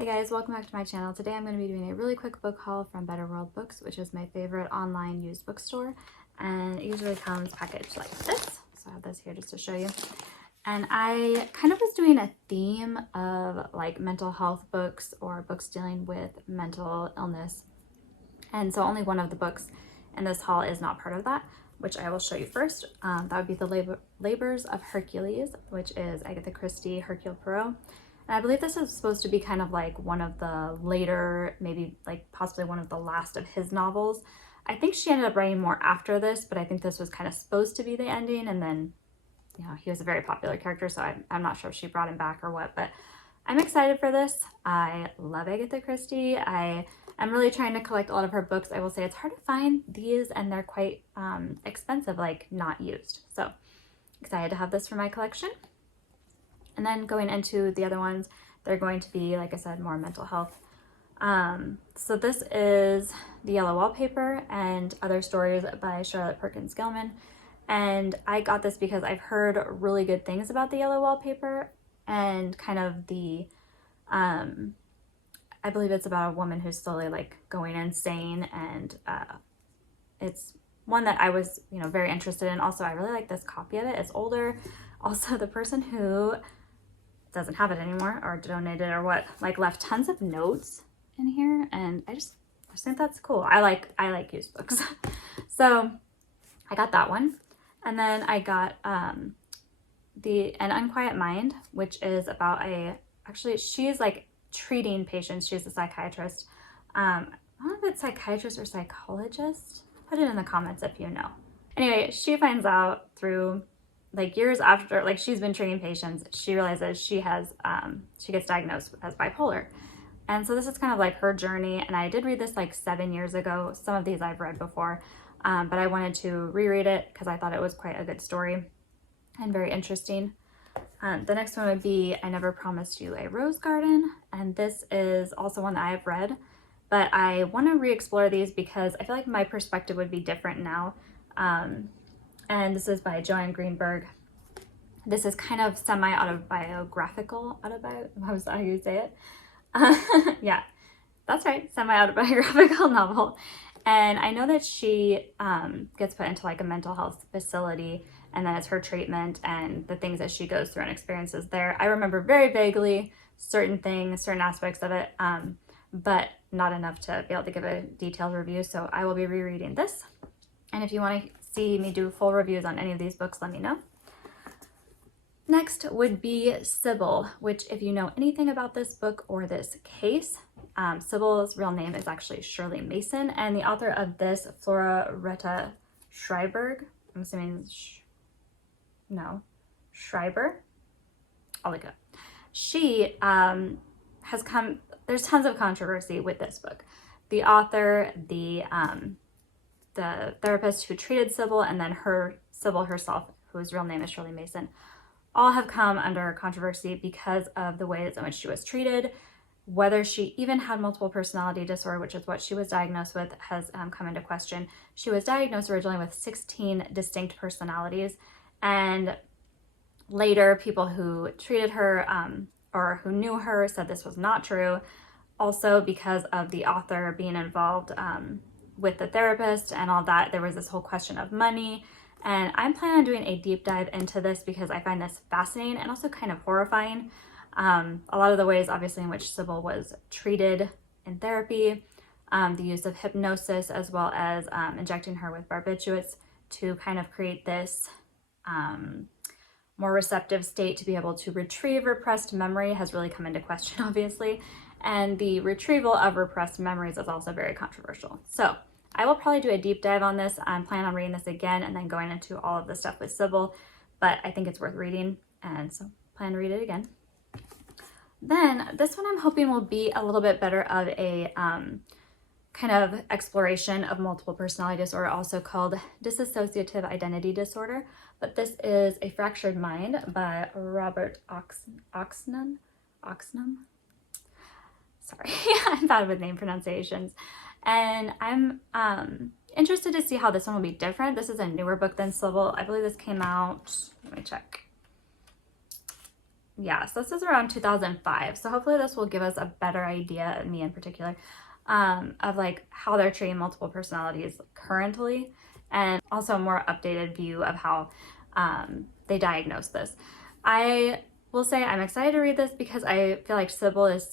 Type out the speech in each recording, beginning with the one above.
Hey guys, welcome back to my channel. Today I'm going to be doing a really quick book haul from Better World Books, which is my favorite online used bookstore, and it usually comes packaged like this. So I have this here just to show you. And I kind of was doing a theme of like mental health books or books dealing with mental illness. And so only one of the books in this haul is not part of that, which I will show you first. That would be the Labors of Hercules, which is Agatha Christie, Hercule Poirot. And I believe this is supposed to be kind of like one of the later, maybe like possibly one of the last of his novels. I think she ended up writing more after this, but I think this was kind of supposed to be the ending. And then, you know, he was a very popular character, so I'm not sure if she brought him back or what, but I'm excited for this. I love Agatha Christie. I'm really trying to collect a lot of her books. I will say it's hard to find these, and they're quite expensive, like not used. So excited to have this for my collection. And then going into the other ones, they're going to be, like I said, more mental health. So this is The Yellow Wallpaper and Other Stories by Perkins Gilman. And I got this because I've heard really good things about The Yellow Wallpaper and kind of the, I believe it's about a woman who's slowly like going insane, and it's one that I was, very interested in. Also, I really like this copy of it. It's older. Also, the person who doesn't have it anymore or donated or what, like left tons of notes in here, and I just think that's cool. I like used books. So I got that one. And then I got An Unquiet Mind, which is about actually she's like treating patients. She's a psychiatrist. I don't know if it's psychiatrist or psychologist. Put it in the comments if you know. Anyway, she finds out through like years after, like she's been treating patients, she realizes she has, she gets diagnosed as bipolar. And so this is kind of like her journey. And I did read this like 7 years ago. Some of these I've read before, but I wanted to reread it because I thought it was quite a good story and very interesting. The next one would be I Never Promised You a Rose Garden. And this is also one that I have read, but I want to re-explore these because I feel like my perspective would be different now. And this is by Joanne Greenberg. This is kind of semi-autobiographical, how you say it? Yeah, that's right, semi-autobiographical novel. And I know that she gets put into like a mental health facility, and then it's her treatment and the things that she goes through and experiences there. I remember very vaguely certain things, certain aspects of it, but not enough to be able to give a detailed review. So I will be rereading this. And if you want to see me do full reviews on any of these books, let me know. Next would be Sybil, which if you know anything about this book or this case, Sybil's real name is actually Shirley Mason, and the author of this, Flora Retta Schreiber, I'm assuming, Schreiber, I'll look it up. She has come, there's tons of controversy with this book. The author, the therapist who treated Sybil, and then Sybil herself, whose real name is Shirley Mason, all have come under controversy because of the ways in which she was treated. Whether she even had multiple personality disorder, which is what she was diagnosed with, has come into question. She was diagnosed originally with 16 distinct personalities, and later people who treated her or who knew her said this was not true. Also, because of the author being involved with the therapist and all that, there was this whole question of money. And I'm planning on doing a deep dive into this because I find this fascinating and also kind of horrifying. A lot of the ways, obviously, in which Sybil was treated in therapy, the use of hypnosis, as well as injecting her with barbiturates to kind of create this more receptive state to be able to retrieve repressed memory has really come into question, obviously. And the retrieval of repressed memories is also very controversial. So I will probably do a deep dive on this. I'm planning on reading this again and then going into all of the stuff with Sybil, but I think it's worth reading, and so plan to read it again. Then this one I'm hoping will be a little bit better of a kind of exploration of multiple personality disorder, also called dissociative identity disorder. But this is A Fractured Mind by Robert Oxnam. Sorry, I'm bad with name pronunciations. And I'm interested to see how this one will be different. This is a newer book than Sybil. I believe this came out, let me check, yeah, so this is around 2005. So hopefully this will give us a better idea, me in particular, of like how they're treating multiple personalities currently, and also a more updated view of how they diagnose this. I will say I'm excited to read this because I feel like Sybil is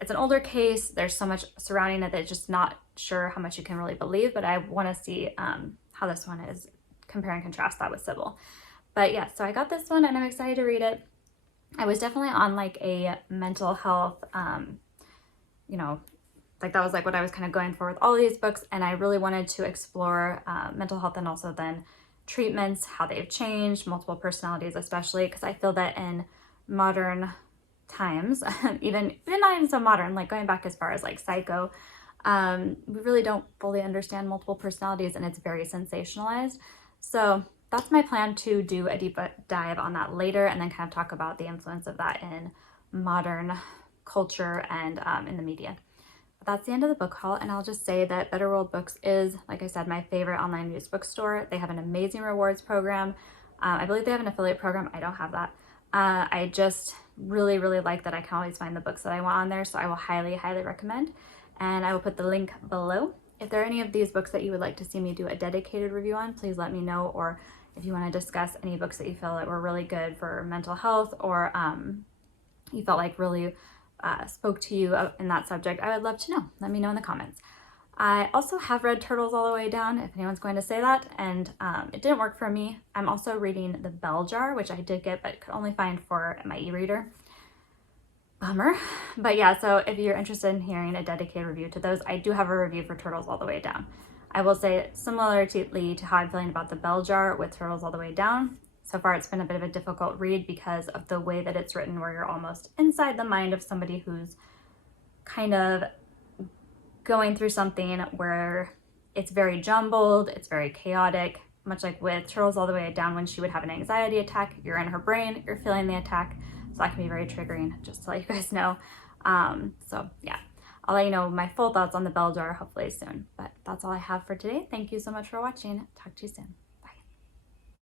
it's an older case. There's so much surrounding it that it's just not sure how much you can really believe, but I want to see how this one is, compare and contrast that with Sybil. But yeah, so I got this one and I'm excited to read it. I was definitely on like a mental health, you know, like that was like what I was kind of going for with all of these books. And I really wanted to explore mental health and also then treatments, how they've changed, multiple personalities, especially because I feel that in modern times, even not even so modern, like going back as far as like Psycho, we really don't fully understand multiple personalities and it's very sensationalized. So that's my plan, to do a deep dive on that later and then kind of talk about the influence of that in modern culture and in the media. But that's the end of the book haul, and I'll just say that Better World Books is, like I said, my favorite online used bookstore. They have an amazing rewards program. I believe they have an affiliate program. I don't have that. I just really, really like that I can always find the books that I want on there, so I will highly, highly recommend. And I will put the link below. If there are any of these books that you would like to see me do a dedicated review on, please let me know. Or if you want to discuss any books that you feel that were really good for mental health, or you felt like really spoke to you in that subject, I would love to know. Let me know in the comments. I also have read Turtles All the Way Down, if anyone's going to say that, and it didn't work for me. I'm also reading The Bell Jar, which I did get but could only find for my e-reader. Bummer. But yeah, so if you're interested in hearing a dedicated review to those, I do have a review for Turtles All the Way Down. I will say, similarly to how I'm feeling about The Bell Jar with Turtles All the Way Down, so far it's been a bit of a difficult read because of the way that it's written, where you're almost inside the mind of somebody who's kind of going through something where it's very jumbled, it's very chaotic, much like with Turtles All the Way Down, when she would have an anxiety attack, you're in her brain, you're feeling the attack, so that can be very triggering, just to let you guys know. So yeah, I'll let you know my full thoughts on The Bell Jar hopefully soon, but that's all I have for today. Thank you so much for watching. Talk to you soon.